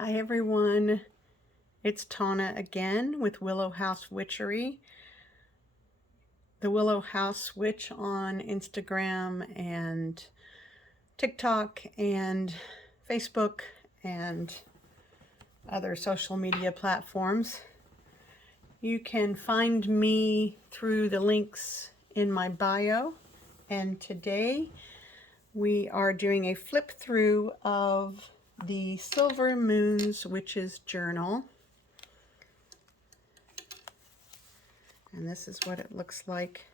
Hi everyone, it's Tana again with Willow House Witchery. The Willow House Witch on Instagram and TikTok and Facebook and other social media platforms. You can find me through the links in my bio, and today we are doing a flip through of the Silver Moons Witch's Journal. And this is what it looks like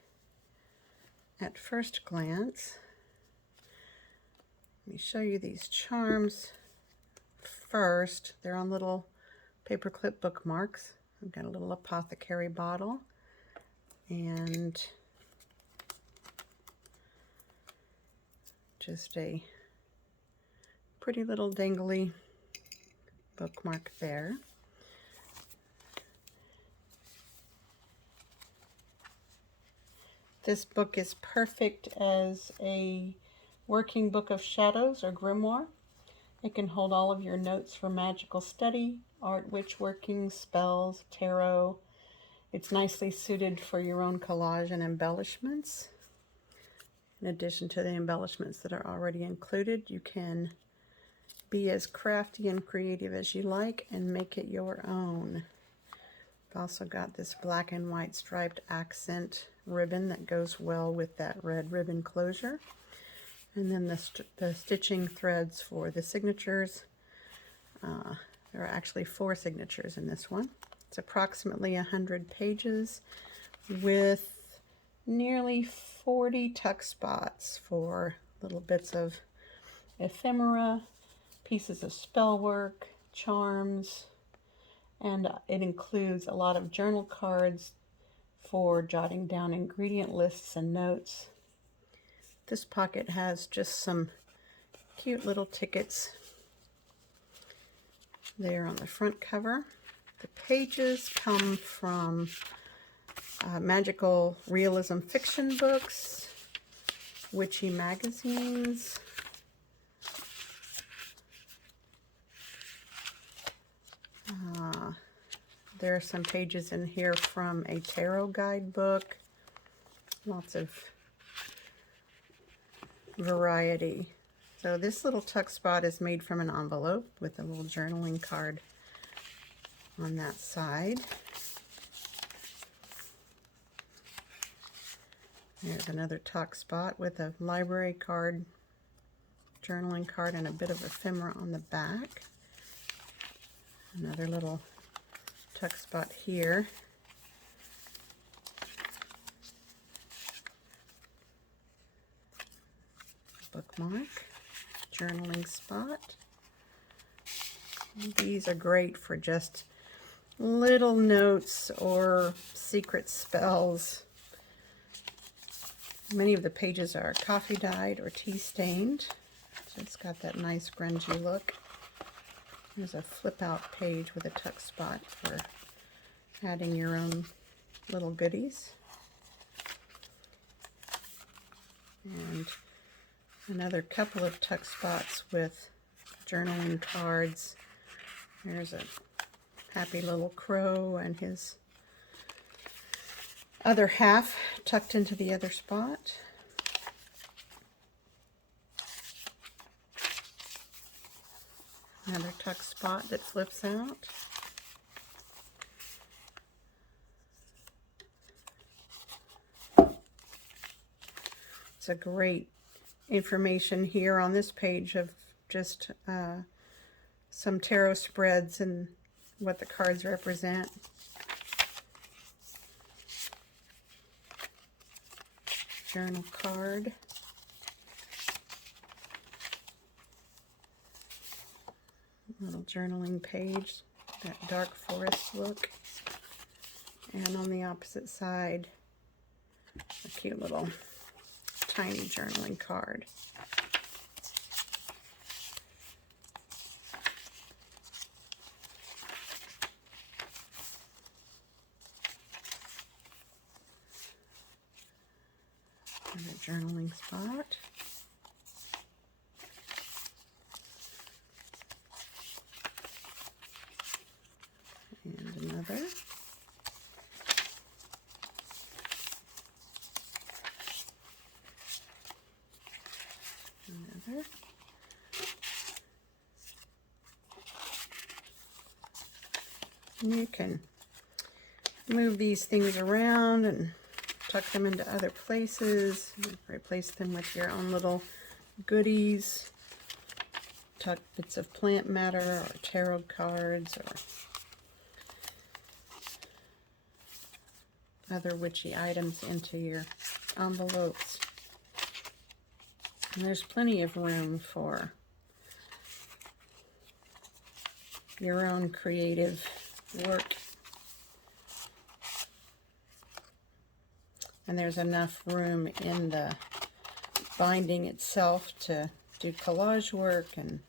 at first glance. Let me show you these charms first. They're on little paperclip bookmarks. I've got a little apothecary bottle and just a pretty little dangly bookmark there. This book is perfect as a working book of shadows or grimoire. It can hold all of your notes for magical study, art, witch working, spells, tarot. It's nicely suited for your own collage and embellishments. In addition to the embellishments that are already included, you can be as crafty and creative as you like and make it your own. I've also got this black and white striped accent ribbon that goes well with that red ribbon closure. And then the stitching threads for the signatures. There are actually 4 signatures in this one. It's approximately 100 pages with nearly 40 tuck spots for little bits of ephemera, pieces of spell work, charms, and it includes a lot of journal cards for jotting down ingredient lists and notes. This pocket has just some cute little tickets there on the front cover. The pages come from magical realism fiction books, witchy magazines, there are some pages in here from a tarot guidebook. Lots of variety. So this little tuck spot is made from an envelope with a little journaling card on that side. There's another tuck spot with a library card, journaling card, and a bit of ephemera on the back. Another little tuck spot here. Bookmark, journaling spot. These are great for just little notes or secret spells. Many of the pages are coffee dyed or tea stained, so it's got that nice grungy look. There's a flip out page with a tuck spot for adding your own little goodies. And another couple of tuck spots with journaling cards. There's a happy little crow and his other half tucked into the other spot. Another tuck spot that flips out. It's a great information here on this page of just some tarot spreads and what the cards represent. Journal card. Little journaling page, that dark forest look. And on the opposite side, a cute little tiny journaling card. Another journaling spot. Another. Another. And you can move these things around and tuck them into other places, replace them with your own little goodies, tuck bits of plant matter or tarot cards or other witchy items into your envelopes. And there's plenty of room for your own creative work. And there's enough room in the binding itself to do collage work and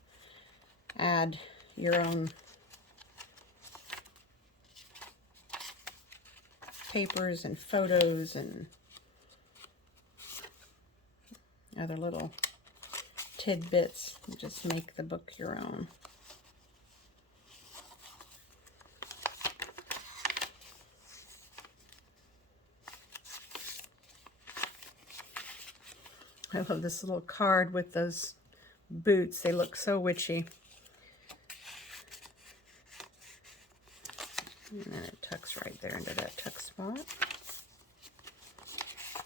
add your own papers and photos and other little tidbits. Just make the book your own. I love this little card with those boots. They look so witchy. And then it tucks right there into that tuck spot.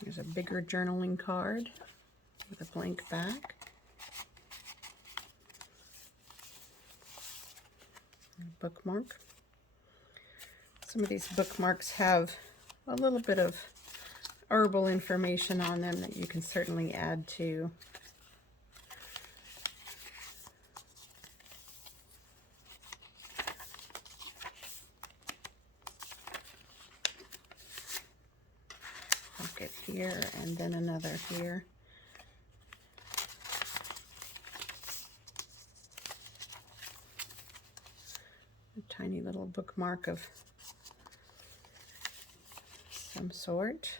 There's a bigger journaling card with a blank back. A bookmark. Some of these bookmarks have a little bit of herbal information on them that you can certainly add to. Pocket here and then another here. A tiny little bookmark of some sort.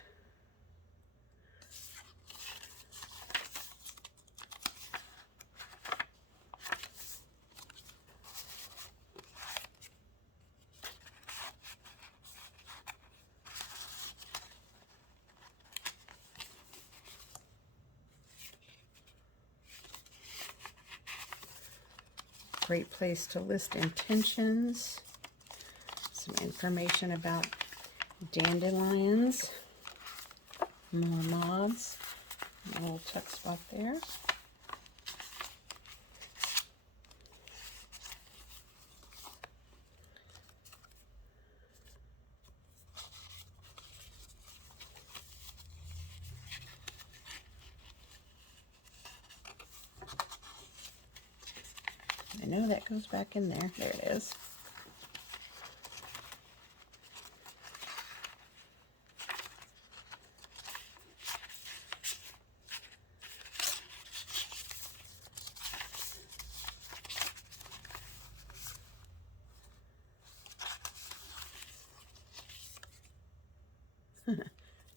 Great place to list intentions. Some information about dandelions. More moths. A little tuck spot there. I know that goes back in there. There it is.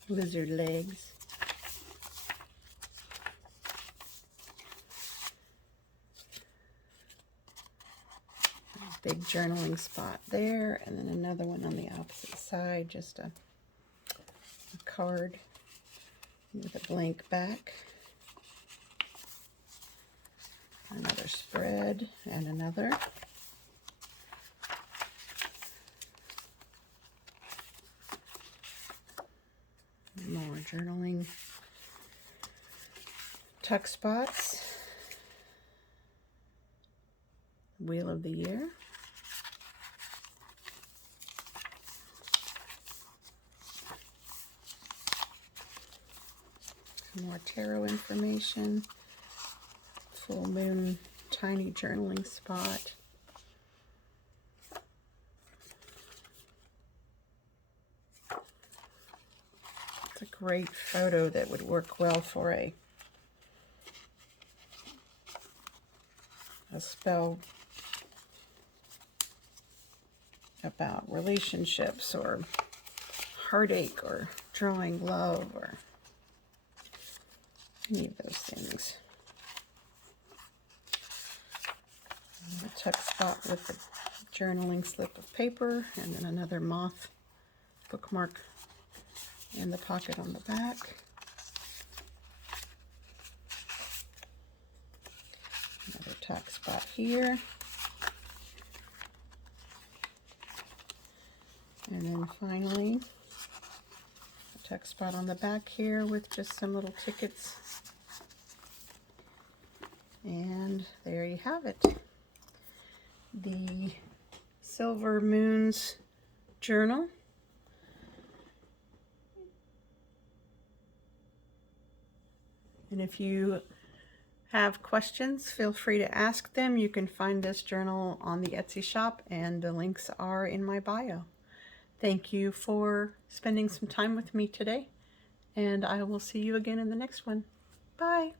Lizard legs. Big journaling spot there, and then another one on the opposite side, just a card with a blank back. Another spread, and another. More journaling tuck spots. Wheel of the Year. Some more tarot information. Full moon, tiny journaling spot. It's a great photo that would work well for a spell about relationships or heartache or drawing love or any of those things. And the tuck spot with the journaling slip of paper, and then another moth bookmark in the pocket on the back. Another tack spot here. And then finally, a tack spot on the back here with just some little tickets. And there you have it. The Silver Moons journal. And if you have questions, feel free to ask them. You can find this journal on the Etsy shop, and the links are in my bio. Thank you for spending some time with me today, and I will see you again in the next one. Bye.